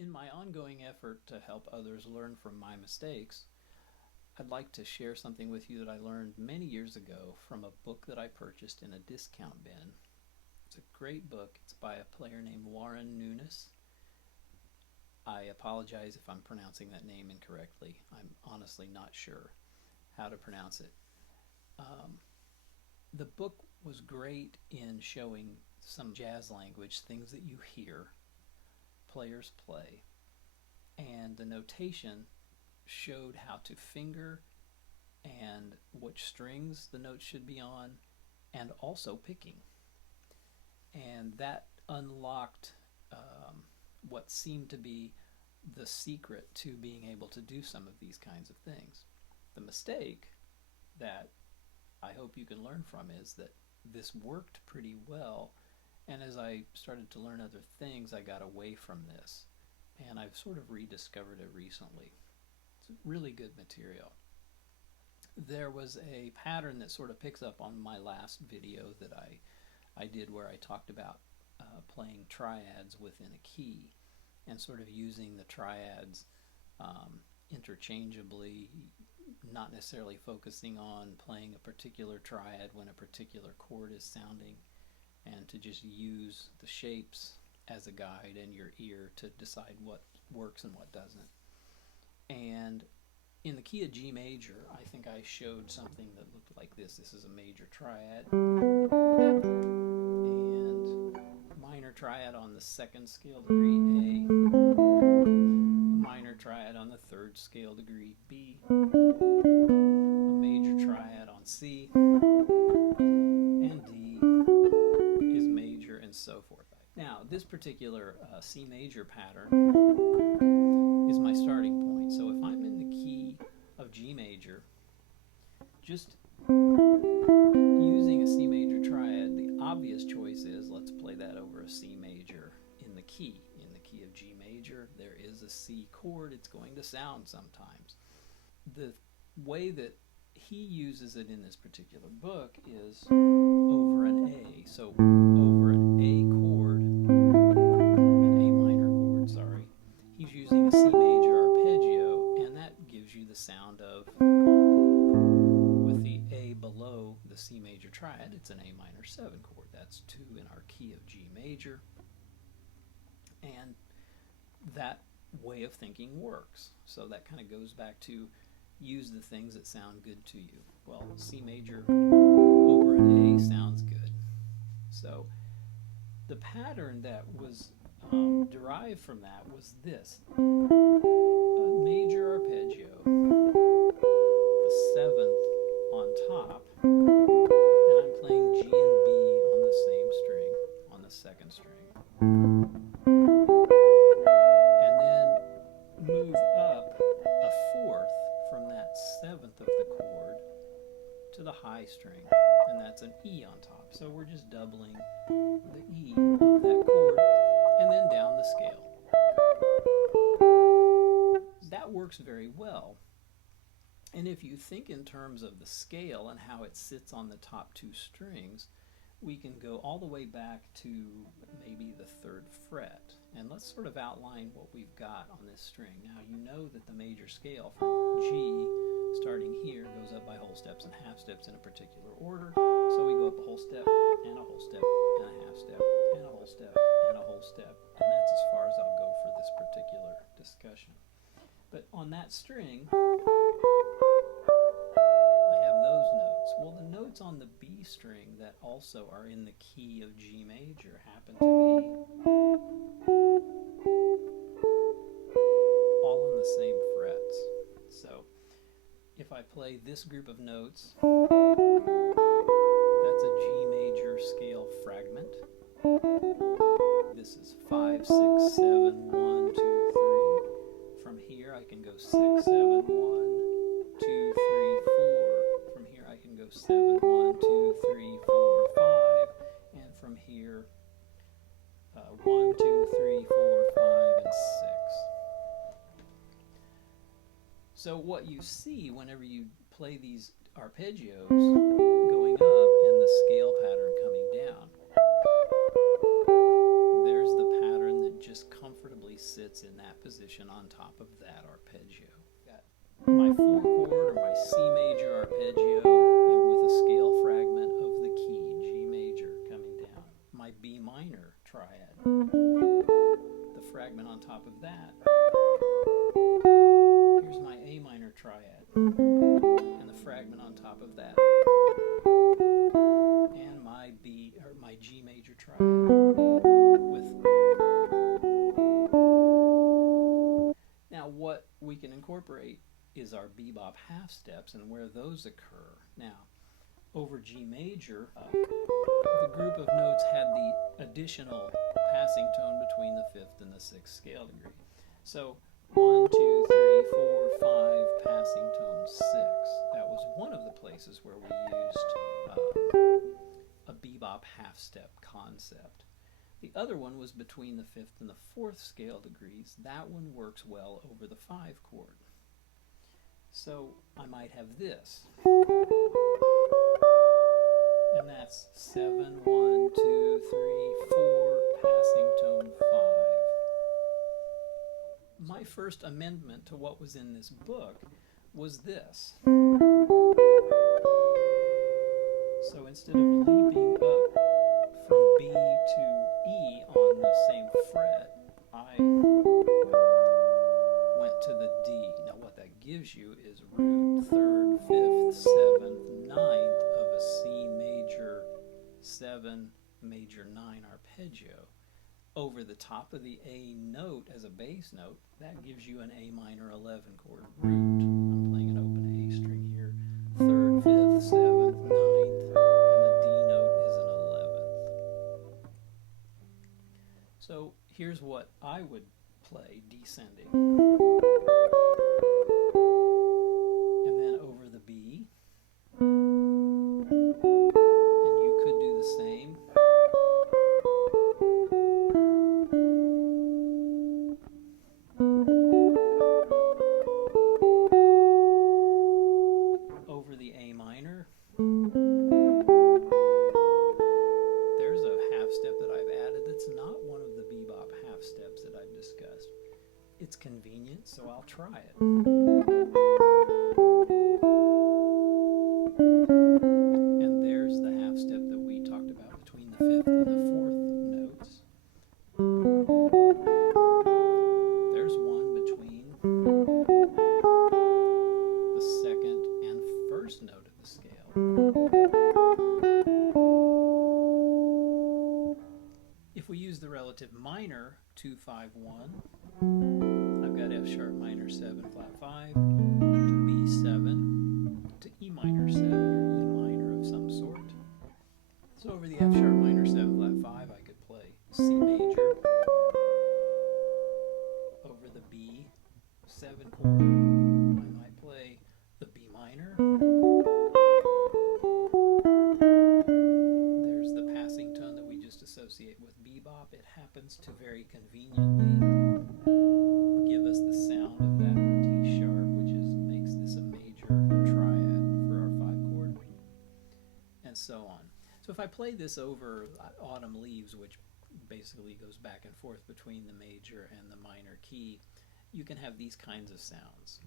In my ongoing effort to help others learn from my mistakes, I'd like to share something with you that I learned many years ago from a book that I purchased in a discount bin. It's a great book. It's by a player named Warren Nunes. I apologize if I'm pronouncing that name incorrectly. I'm honestly not sure how to pronounce it. The book was great in showing some jazz language, things that you hear players play, and the notation showed how to finger and which strings the notes should be on, and also picking. And that unlocked what seemed to be the secret to being able to do some of these kinds of things. The mistake that I hope you can learn from is that this worked pretty well, and as I started to learn other things, I got away from this, and I've sort of rediscovered it recently. It's really good material. There was a pattern that sort of picks up on my last video that I did where I talked about playing triads within a key and sort of using the triads interchangeably, not necessarily focusing on playing a particular triad when a particular chord is sounding, and to just use the shapes as a guide and your ear to decide what works and what doesn't. And in the key of G major, I think I showed something that looked like this. This is a major triad and minor triad on the second scale degree A, minor triad on the third scale degree B, a major triad on C, and D is major, and so forth. Now, this particular C major pattern is my starting point. So if I'm in the key of G major, just using a C major triad, the obvious choice is let's play that over a C major in the key. In the key of G major, there is a C chord. It's going to sound sometimes. The way that he uses it in this particular book is over an A. So over an A chord, an A minor chord, sorry, he's using a C major arpeggio, and that gives you the sound of, with the A below the C major triad, it's an A minor 7 chord. That's 2 in our key of G major. And that way of thinking works. So that kind of goes back to use the things that sound good to you. Well, C major over an A sounds good. So the pattern that was derived from that was this. A major arpeggio, the 7th on top, and I'm playing G and B on the same string, on the second string. And then move up a 4th from that 7th of the chord to the high string, and that's an E on top. So we're just doubling the E of that chord, and then down the scale. That works very well. And if you think in terms of the scale and how it sits on the top 2 strings, we can go all the way back to maybe the 3rd fret. And let's sort of outline what we've got on this string. Now, you know that the major scale from G, starting here, goes up by whole steps and half steps in a particular order. So we go up a whole step, and a whole step, and a half step, and a whole step, and a whole step. And that's as far as I'll go for this particular discussion. But on that string, I have those notes. Well, the notes on the B string that also are in the key of G major happen to be all on the same frets. So if I play this group of notes, that's a G major scale fragment. This is 5, 6, 7, 1, 2, 3. From here I can go 6, 7, 1, 2, 3, 4. From here I can go 7, 1, 2, 3, 4, 5. And from here 1, 2, 3, 4, 5, and 6. So what you see whenever you play these arpeggios going up and the scale pattern coming down, there's the pattern that just comfortably naturally sits in that position on top of that arpeggio. Got my 4 chord or my C major arpeggio and with a scale fragment of the key, G major, coming down. My B minor triad, the fragment on top of that. Here's my A minor triad and the fragment on top of that. And my G major triad with. Now what we can incorporate is our bebop half steps and where those occur. Now over G major, the group of notes had the additional passing tone between the 5th and the 6th scale degree. So 1, 2, 3, 4, 5, passing tone 6. That was one of the places where we used a bebop half step concept. The other one was between the 5th and the 4th scale degrees. That one works well over the 5 chord. So I might have this. And that's 7, 1, 2, 3, 4, passing tone 5. My first amendment to what was in this book was this. So instead of leaping up from B to E on the same fret, I went to the D. Now what that gives you is root 3rd, 5th, 7th, 9th of a C major 7 major 9 arpeggio. Over the top of the A note as a bass note, that gives you an A minor 11 chord root. I'm playing an open A string here. 3rd, 5th, 7th, 9th, and the D note is an 11th. So here's what I would play descending. And then over the B. And you could do the same. Over the A minor. There's a half step that I've added that's not one of the bebop half steps that I've discussed. It's convenient, so I'll try it. And there's the half step that we talked about between the 5th and the 4th notes. There's one between the 2nd and 1st note of the scale. If we use the relative minor 2, 5, 1, I've got F sharp minor 7 flat 5 to B7 to E minor 7 or E minor of some sort. So over the F sharp minor 7 flat 5 I could play C major. Over the B7 chord I might play the B minor. There's the passing tone that we just associate with bebop. It happens to very conveniently give us the sound of that D sharp, which makes this a major triad for our 5 chord, and so on. So if I play this over Autumn Leaves, which basically goes back and forth between the major and the minor key, you can have these kinds of sounds.